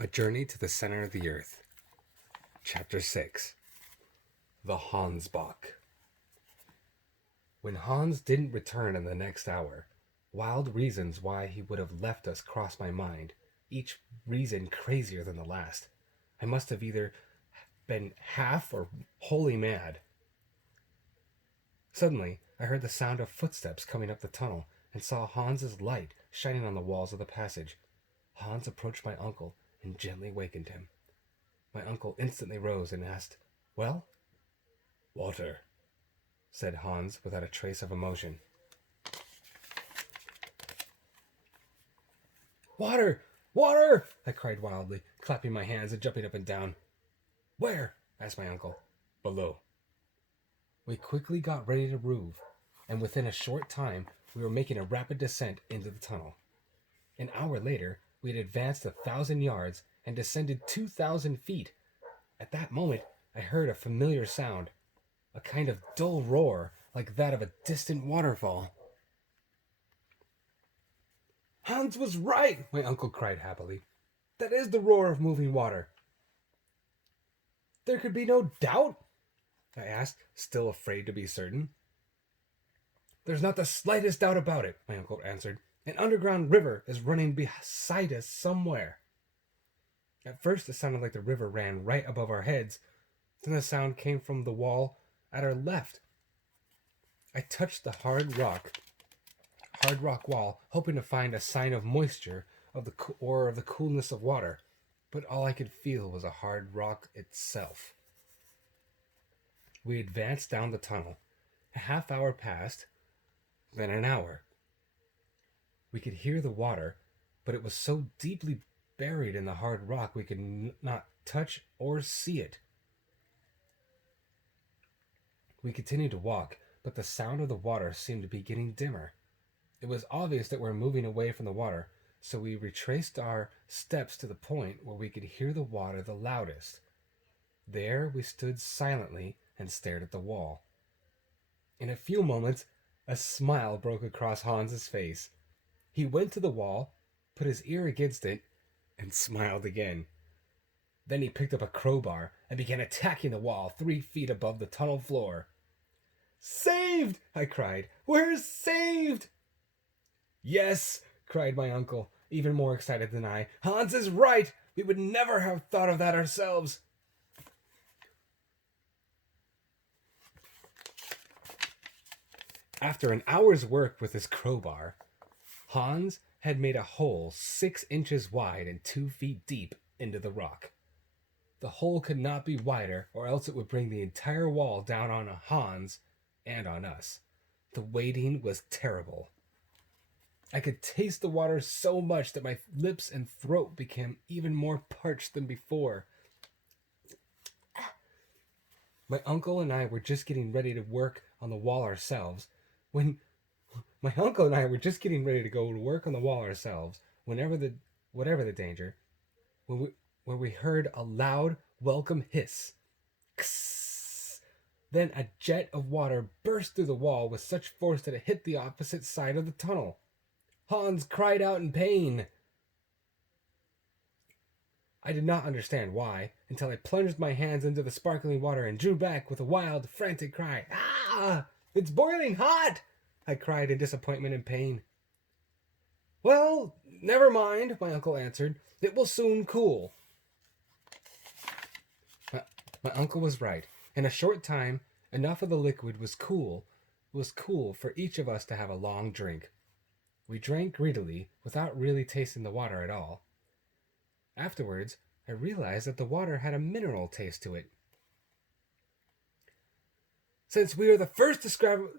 A Journey to the Center of the Earth. Chapter 6. The Hansbach. When Hans didn't return in the next hour, wild reasons why he would have left us crossed my mind, each reason crazier than the last. I must have either been half or wholly mad. Suddenly, I heard the sound of footsteps coming up the tunnel and saw Hans's light shining on the walls of the passage. Hans approached my uncle and gently wakened him. My uncle instantly rose and asked, "Well?" "Water," said Hans without a trace of emotion. "Water! Water!" I cried wildly, clapping my hands and jumping up and down. "Where?" asked my uncle. "Below." We quickly got ready to move, and within a short time we were making a rapid descent into the tunnel. An hour later, we had advanced 1,000 yards and descended 2,000 feet. At that moment, I heard a familiar sound, a kind of dull roar like that of a distant waterfall. "Hans was right," my uncle cried happily. "That is the roar of moving water." "There could be no doubt?" I asked, still afraid to be certain. "There's not the slightest doubt about it," my uncle answered. "An underground river is running beside us somewhere." At first it sounded like the river ran right above our heads. Then the sound came from the wall at our left. I touched the hard rock wall, hoping to find a sign of moisture of the coolness of water, but all I could feel was a hard rock itself. We advanced down the tunnel. A half hour passed, then an hour. We could hear the water, but it was so deeply buried in the hard rock we could not touch or see it. We continued to walk, but the sound of the water seemed to be getting dimmer. It was obvious that we were moving away from the water, so we retraced our steps to the point where we could hear the water the loudest. There we stood silently and stared at the wall. In a few moments, a smile broke across Hans's face. He went to the wall, put his ear against it, and smiled again. Then he picked up a crowbar and began attacking the wall 3 feet above the tunnel floor. "Saved!" I cried. "We're saved!" "Yes!" cried my uncle, even more excited than I. "Hans is right! We would never have thought of that ourselves." After an hour's work with his crowbar, Hans had made a hole 6 inches wide and 2 feet deep into the rock. The hole could not be wider, or else it would bring the entire wall down on Hans and on us. The waiting was terrible. I could taste the water so much that my lips and throat became even more parched than before. My uncle and I were just getting ready to work on the wall ourselves whatever the danger, when we heard a loud, welcome hiss. Kss. Then a jet of water burst through the wall with such force that it hit the opposite side of the tunnel. Hans cried out in pain. I did not understand why until I plunged my hands into the sparkling water and drew back with a wild, frantic cry. "Ah! It's boiling hot!" I cried in disappointment and pain. "Well, never mind," my uncle answered. "It will soon cool." My uncle was right. In a short time, enough of the liquid was cool for each of us to have a long drink. We drank greedily, without really tasting the water at all. Afterwards, I realized that the water had a mineral taste to it. "Since we are the first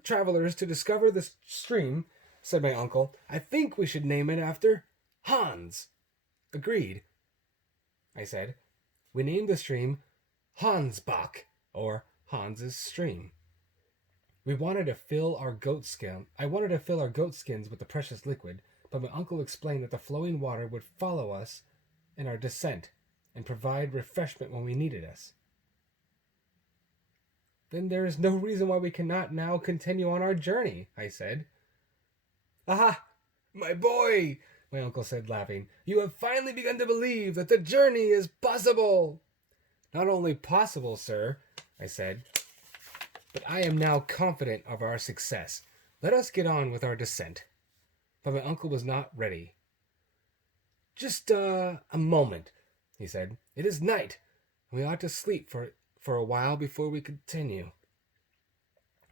travelers to discover this stream," said my uncle, "I think we should name it after Hans." "Agreed," I said. We named the stream Hansbach, or Hans's stream. I wanted to fill our goat skins with the precious liquid, but my uncle explained that the flowing water would follow us in our descent and provide refreshment when we needed us. "Then there is no reason why we cannot now continue on our journey," I said. "Aha, my boy!" my uncle said, laughing. You have finally begun to believe that the journey is possible. Not only possible, sir, I said, but I am now confident of our success. Let us get on with our descent. But my uncle was not ready. Just a moment, he said. It is night, and we ought to sleep for a while before we continue.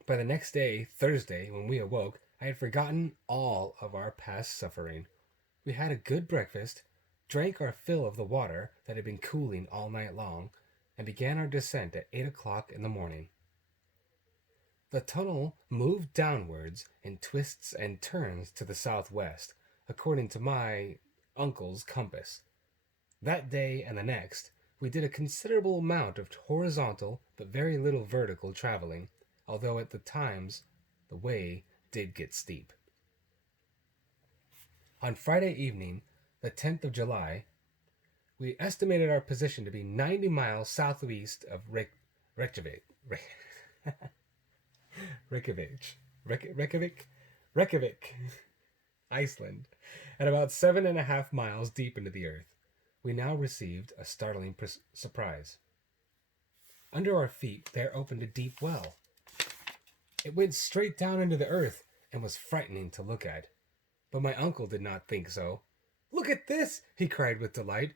By the next day, Thursday, when we awoke, I had forgotten all of our past suffering. We had a good breakfast, drank our fill of the water that had been cooling all night long, and began our descent at 8 o'clock in the morning. The tunnel moved downwards in twists and turns to the southwest, according to my uncle's compass. That day and the next, we did a considerable amount of horizontal but very little vertical traveling, although at the times the way did get steep. On Friday evening, the 10th of July, we estimated our position to be 90 miles southeast of Reykjavik, Iceland, at about 7.5 miles deep into the earth. We now received a startling surprise. Under our feet there opened a deep well. It went straight down into the earth and was frightening to look at. But my uncle did not think so. Look at this, he cried with delight.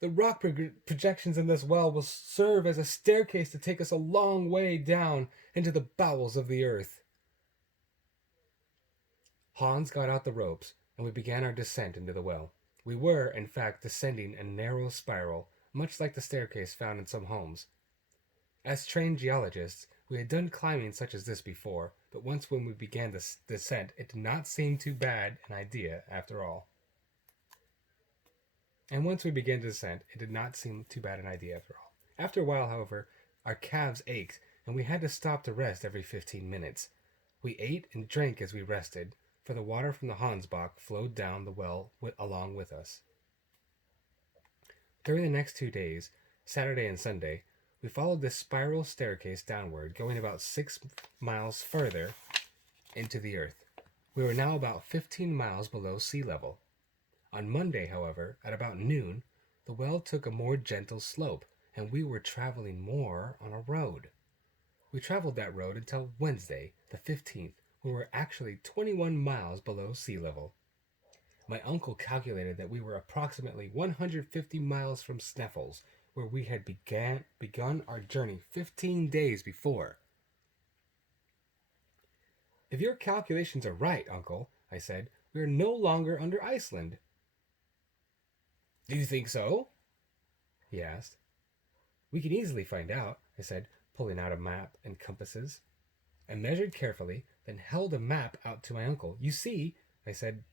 The rock projections in this well will serve as a staircase to take us a long way down into the bowels of the earth. Hans got out the ropes, and we began our descent into the well. We were, in fact, descending a narrow spiral, much like the staircase found in some homes. As trained geologists, we had done climbing such as this before, but once when we began the descent, it did not seem too bad an idea after all. After a while, however, our calves ached, and we had to stop to rest every 15 minutes. We ate and drank as we rested, for the water from the hansbach flowed down the well along with us. During the next 2 days, Saturday and Sunday, we followed this spiral staircase downward, going about 6 miles further into the earth. We were now about 15 miles below sea level. On Monday, however, at about noon, the well took a more gentle slope, and we were traveling more on a road. We traveled that road until Wednesday, the 15th, when we were actually 21 miles below sea level. My uncle calculated that we were approximately 150 miles from Sneffels, where we had begun our journey 15 days before. If your calculations are right, Uncle, I said, we are no longer under Iceland. Do you think so? He asked. We can easily find out, I said, pulling out a map and compasses. I measured carefully, then held a map out to my uncle. You see, I said,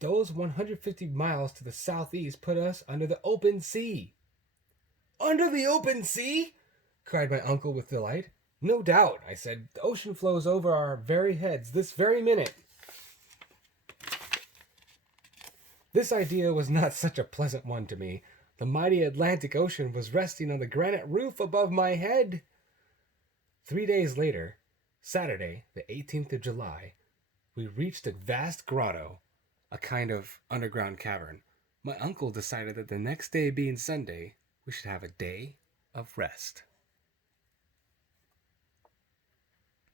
those 150 miles to the southeast put us under the open sea. Under the open sea? Cried my uncle with delight. No doubt, I said. The ocean flows over our very heads this very minute. This idea was not such a pleasant one to me. The mighty Atlantic Ocean was resting on the granite roof above my head. 3 days later, Saturday, the 18th of July, we reached a vast grotto, a kind of underground cavern. My uncle decided that the next day being Sunday, we should have a day of rest.